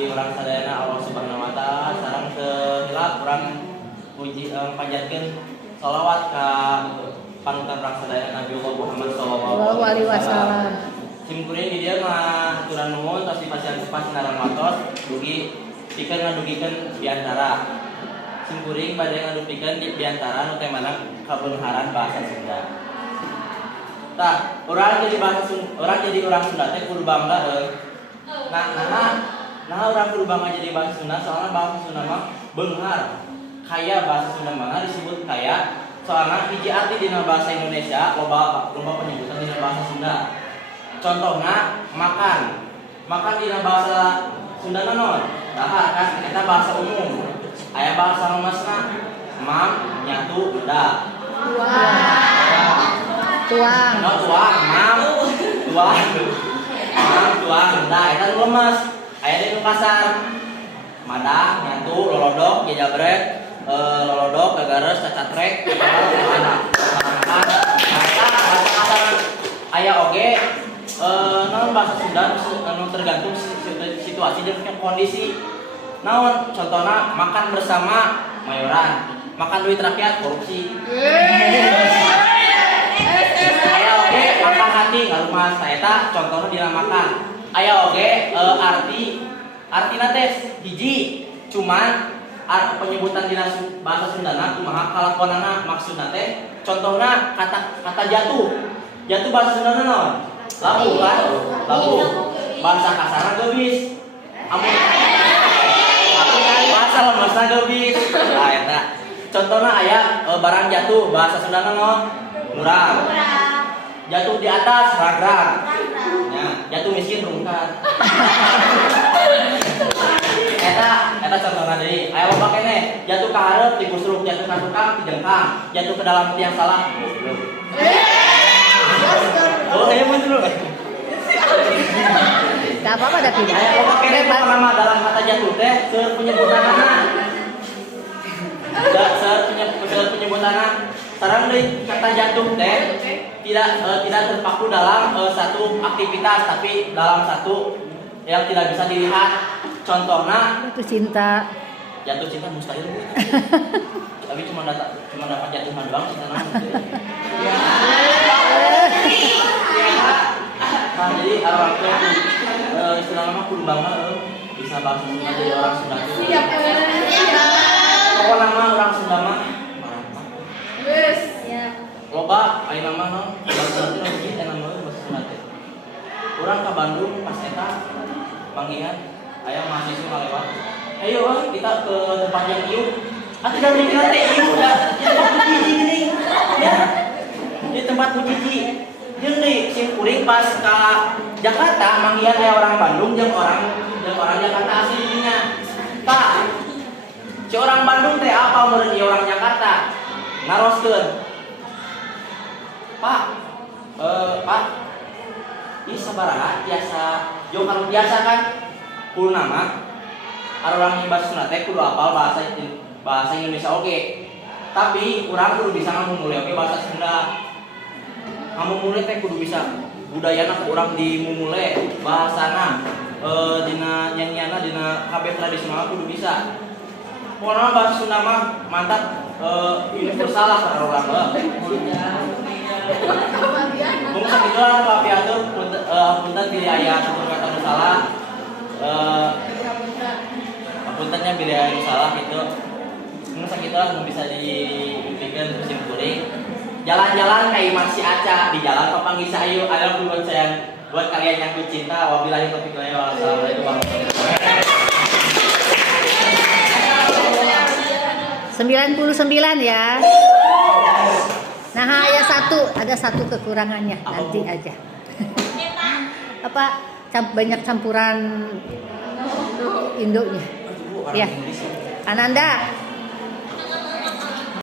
muji urang sadayana Allah Subhanahu wa taala sareng teu hilap urang muji panjatkeun shalawat ka panutan urang sadayana Nabi Muhammad sallallahu alaihi wasallam. Simkuring di dieu mah aturan nuhun tos dipasihan pas narang matos dugi pikeun ngadugikeun diantara simkuring bade ngadugikeun diantara nu teh mana kabeunharan bahasa Sunda. Tah, urang jadi urang Sunda teh kudu bangga Nah, orang kudu bangga jadi bahasa Sunda soalnya bahasa Sunda mah beunghar. Kaya bahasa Sunda mah disebut kaya soalnya hiji arti dina bahasa Indonesia loba penyebutan dina bahasa Sunda. Contohna makan. Makan dina bahasa Sunda naon? Dahar kan eta bahasa umum. Aya bahasa lemasna mam, nyatu, da. Tuang. No, tuang, mam, tuang. Mam, tuang, da eta lemas. Aya di nu kasar. Madah, nyatu, lolodok, jajabret, lolodok, gagares, cacatrek, anak. Aya oge naon bahasa Sunda anu tergantung situasi dan kondisi. Naon contohna makan bersama mayoran, makan duit rakyat korupsi. Aya oge makan hati ngarumas eta contohna dina makan. Aya oge artina teh hiji cuman penyebutan dina bahasa Sundana kumaha kalakonana maksudna teh contohna kata jatuh bahasa Sundana naon? Labu kan? Labu. Bahasa kasarna geubis. Amun bahasa lemesna geubis. Nah eta. Contohna aya barang jatuh bahasa Sundana naon? Murang. Jatuh di atas ragrag. Ya, jatuh miskin rungkat. Eta contohna deui. Aya loba keneh, jatuh ka hareup ti kusruk, jatuh ka tukang ti jengkang, jatuh ke dalam tiang salah. Oh, saya muncul. Enggak apa-apa dah tidak. Aya loba keneh nama dalam kata jatuh teh seueur penyebutanana. Seueur penyebutanana. Sareng deui kata jatuh teh tidak terpaku dalam satu aktivitas tapi dalam satu yang tidak bisa dilihat. Contohnya jatuh cinta. Jatuh cinta mustahil. Tapi cuma dapat jatuhan doang cinta nama. Nah, jadi orang tua istilah nama kudu bangga bisa bahasa Sunda jadi orang Sunda. Pokok nama orang Sunda mah loba aya nama naon bahasa Sunda teh nama bahasa Sunda teh. Urang ka Bandung pas eta panggihan aya mahasiswa ngalewat. Ayo kita ke tempat yang ieu. Atuh da mikir teh ieu udah di tempat hiji geuning. Ya. Di tempat hiji. Jeung deui sim kuring pas ka Jakarta manggihan aya orang Bandung jeung orang Jakarta aslinya. Pak. Si orang Bandung teh apa meureun ieu orang Jakarta? Naroskeun. Pak. Pak. Ini sabaraha biasa. Yo kalau biasa kan kudu nama orang bahasa Sunda teh kudu apal bahasa Indonesia oke. Tapi urang kudu bisa ngamumule oke bahasa Sunda. Ngamumule teh kudu bisa budayana urang dimumule bahasana dina nyanyiana dina kabeh tradisional kudu bisa. Pokona bahasa Sunda mah mantap universal lah ka urang mah. Mungkin sakitu lah Pak Piatur punten pilih aya satu kata nu salah. Puntennya pilih aya nu salah gitu. Mungkin sakitu lah nu bisa dipikeun musim kuring. Jalan-jalan kayak masih aca di jalan papanggih sayu adalah buat sayang buat kalian yang cinta. Wabillahi taufiq wal hidayah. Wassalamualaikum warahmatullahi wabarakatuh. 99 ya. Nah, ada satu kekurangannya nanti aja. Apa banyak campuran Indonya. Ya. Ananda.